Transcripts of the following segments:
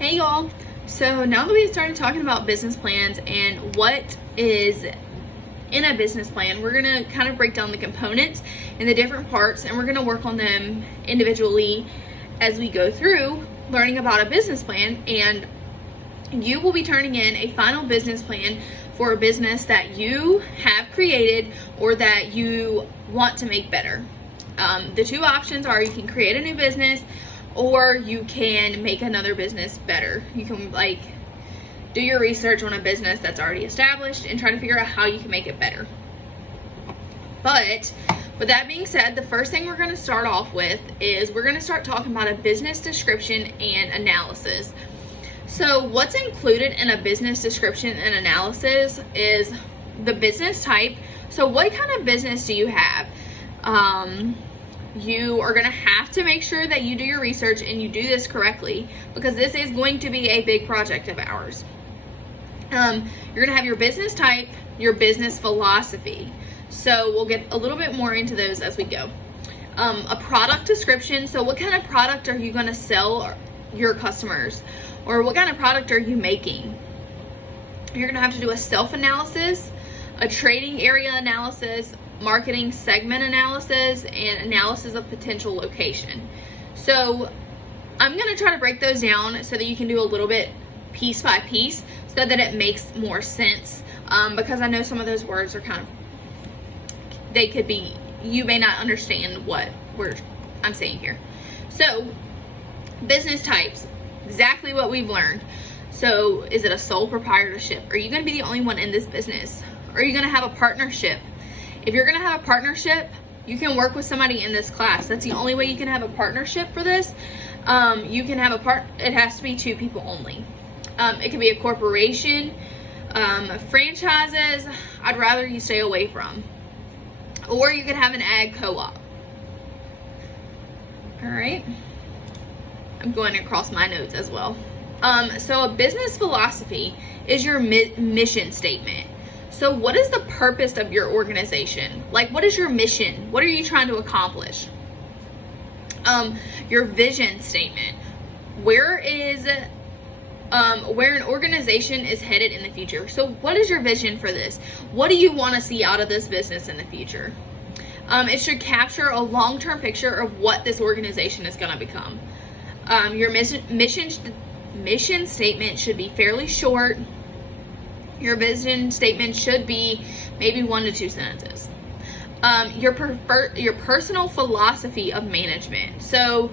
Hey y'all. So now that we've started talking about business plans and what is in a business plan, we're gonna kind of break down the components and the different parts, and we're gonna work on them individually as we go through learning about a business plan. And you will be turning in a final business plan for a business that you have created or that you want to make better. The two options are you can create a new business or you can make another business better. You can do your research on a business that's already established and try to figure out how you can make it better. But with that being said, the first thing we're going to start off with is we're going to start talking about a business description and analysis. So what's included in a business description and analysis is the business type. So what kind of business do you have? You are going to have to make sure that you do your research and you do this correctly, because this is going to be a big project of ours. You're going to have your business type, your business philosophy. So we'll get a little bit more into those as we go. A product description. So what kind of product are you going to sell your customers? Or what kind of product are you making? You're going to have to do a self-analysis, a trading area analysis, marketing segment analysis, and analysis of potential location. So I'm going to try to break those down so that you can do a little bit piece by piece so that it makes more sense, because I know some of those words are you may not understand what I'm saying here. So business types, exactly what we've learned. So is it a sole proprietorship? Are you going to be the only one in this business? Are you going to have a partnership? If you're going to have a partnership, you can work with somebody in this class. That's the only way you can have a partnership for this. You can have it has to be two people only. It could be a corporation, franchises, I'd rather you stay away from. Or you could have an ag co-op. All right. I'm going across my notes as well. So a business philosophy is your mission statement. So what is the purpose of your organization? What is your mission? What are you trying to accomplish? Your vision statement. Where an organization is headed in the future. So what is your vision for this? What do you want to see out of this business in the future? It should capture a long-term picture of what this organization is going to become. Your mission statement should be fairly short. Your vision statement should be maybe 1 to 2 sentences. Your personal philosophy of management. So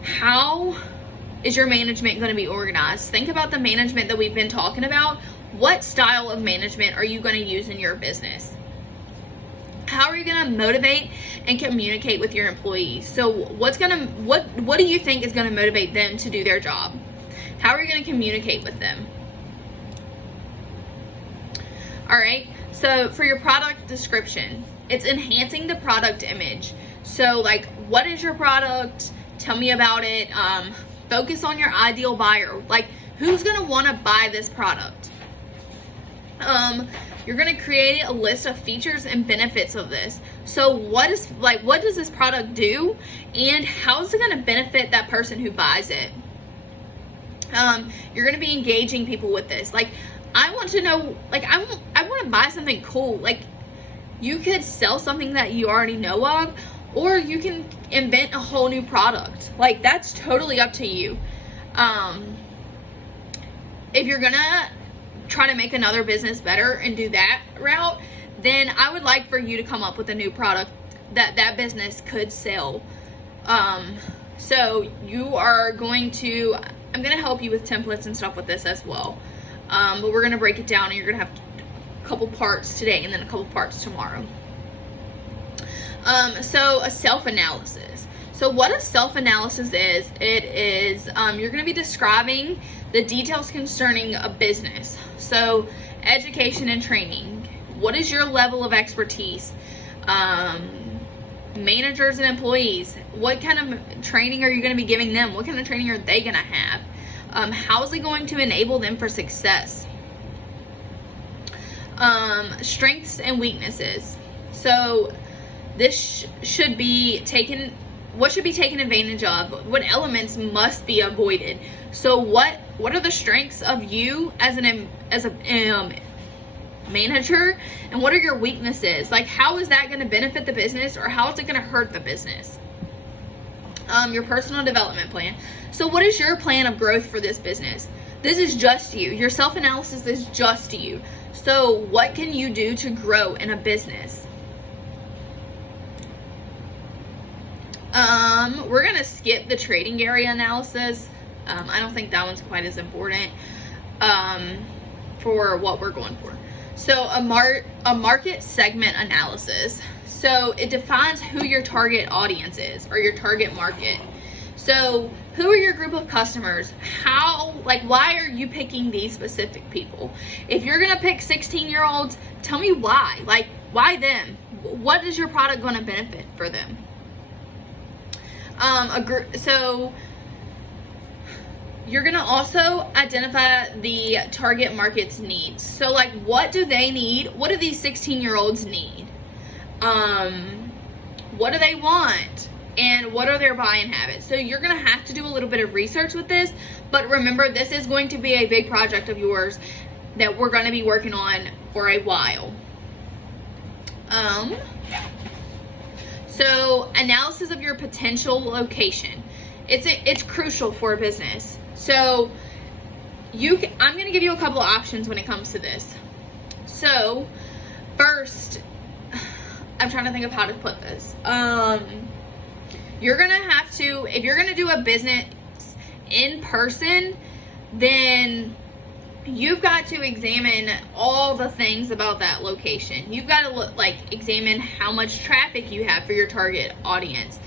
how is your management going to be organized? Think about the management that we've been talking about. What style of management are you going to use in your business? How are you going to motivate and communicate with your employees? So what do you think is going to motivate them to do their job? How are you going to communicate with them? All right, so for your product description, it's enhancing the product image. So what is your product? Tell me about it. Focus on your ideal buyer. Who's gonna wanna buy this product? You're gonna create a list of features and benefits of this. So what does this product do? And how is it gonna benefit that person who buys it? You're gonna be engaging people with this. I want to know, I want to buy something cool. You could sell something that you already know of, or you can invent a whole new product. That's totally up to you. If you're gonna try to make another business better and do that route, then I would like for you to come up with a new product that business could sell. So I'm gonna help you with templates and stuff with this as well. But we're going to break it down, and you're going to have a couple parts today and then a couple parts tomorrow. So a self-analysis. So what a self-analysis is, you're going to be describing the details concerning a business. So education and training. What is your level of expertise? Managers and employees. What kind of training are you going to be giving them? What kind of training are they going to have? How is it going to enable them for success? Strengths and weaknesses. So this should be taken what should be taken advantage of? What elements must be avoided? So what are the strengths of you as a manager, and what are your weaknesses? Like, how is that going to benefit the business, or how is it going to hurt the business? Your personal development plan. So what is your plan of growth for this business? This is just you. Your self-analysis is just you. So what can you do to grow in a business? We're going to skip the trading area analysis. I don't think that one's quite as important for what we're going for. So a market segment analysis. So it defines who your target audience is, or your target market. So who are your group of customers? Why are you picking these specific people? If you're going to pick 16-year-olds, tell me why. Like, why them? What is your product going to benefit for them? So you're going to also identify the target market's needs. So like, what do they need? What do these 16-year-olds need? What do they want? And what are their buying habits? So you're going to have to do a little bit of research with this, but remember, this is going to be a big project of yours that we're going to be working on for a while. So analysis of your potential location. It's crucial for a business. So I'm going to give you a couple of options when it comes to this. So first, I'm trying to think of how to put this. You're going to have to, if you're going to do a business in person, then you've got to examine all the things about that location. You've got to examine how much traffic you have for your target audience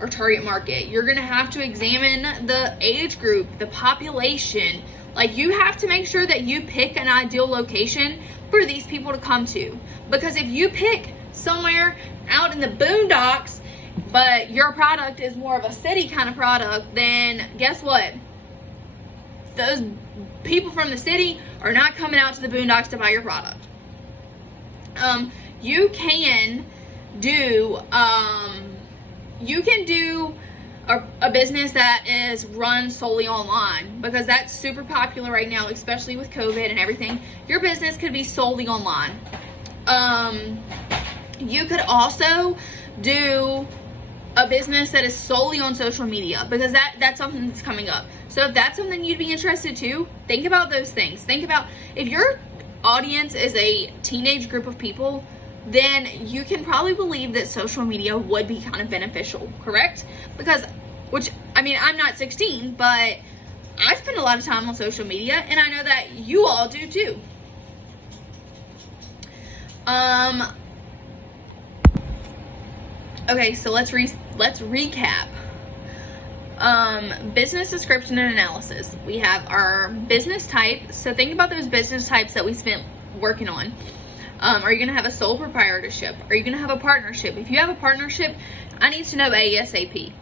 or target market. You're going to have to examine the age group, the population. Like, you have to make sure that you pick an ideal location for these people to come to. Because if you pick somewhere out in the boondocks, but your product is more of a city kind of product, then guess what? Those people from the city are not coming out to the boondocks to buy your product. You can do a business that is run solely online, because that's super popular right now, especially with COVID and everything. Your business could be solely online. You could also do a business that is solely on social media, because that's something that's coming up. So if that's something you'd be interested to, think about those things. Think about, if your audience is a teenage group of people, then you can probably believe that social media would be kind of beneficial, correct? Because, I'm not 16, but I spend a lot of time on social media, and I know that you all do too. Okay, so let's recap. Business description and analysis. We have our business type. So think about those business types that we spent working on. Are you going to have a sole proprietorship? Are you going to have a partnership? If you have a partnership, I need to know ASAP.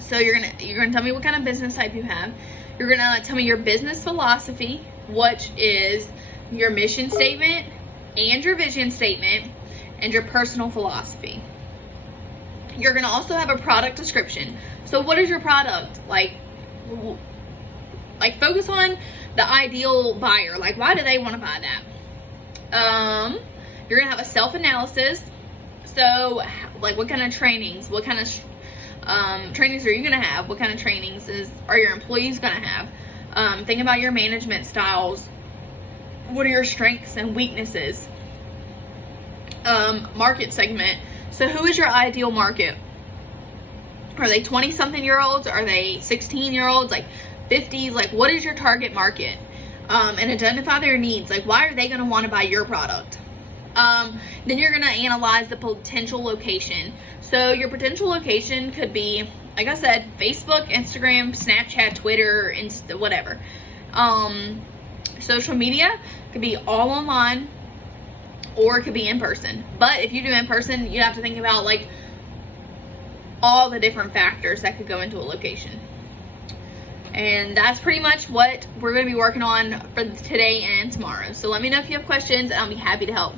So you're gonna tell me what kind of business type you have. You're gonna tell me your business philosophy, which is your mission statement and your vision statement and your personal philosophy. You're gonna also have a product description. So what is your product? Like focus on the ideal buyer. Like, why do they want to buy that? You're gonna have a self-analysis. So like, what kind of trainings, what kind of trainings are you gonna have? What kind of trainings are your employees gonna have? Think about your management styles. What are your strengths and weaknesses? Market segment. So who is your ideal market? Are they 20-something-year-olds? Are they 16-year-olds? Like 50s? Like, what is your target market? And identify their needs. Like, why are they going to want to buy your product? Then you're going to analyze the potential location. So your potential location could be, like I said, Facebook, Instagram, Snapchat, Twitter, whatever. Social media could be all online, or it could be in person. But if you do in person, you have to think about like all the different factors that could go into a location. And that's pretty much what we're going to be working on for today and tomorrow. So let me know if you have questions, and I'll be happy to help.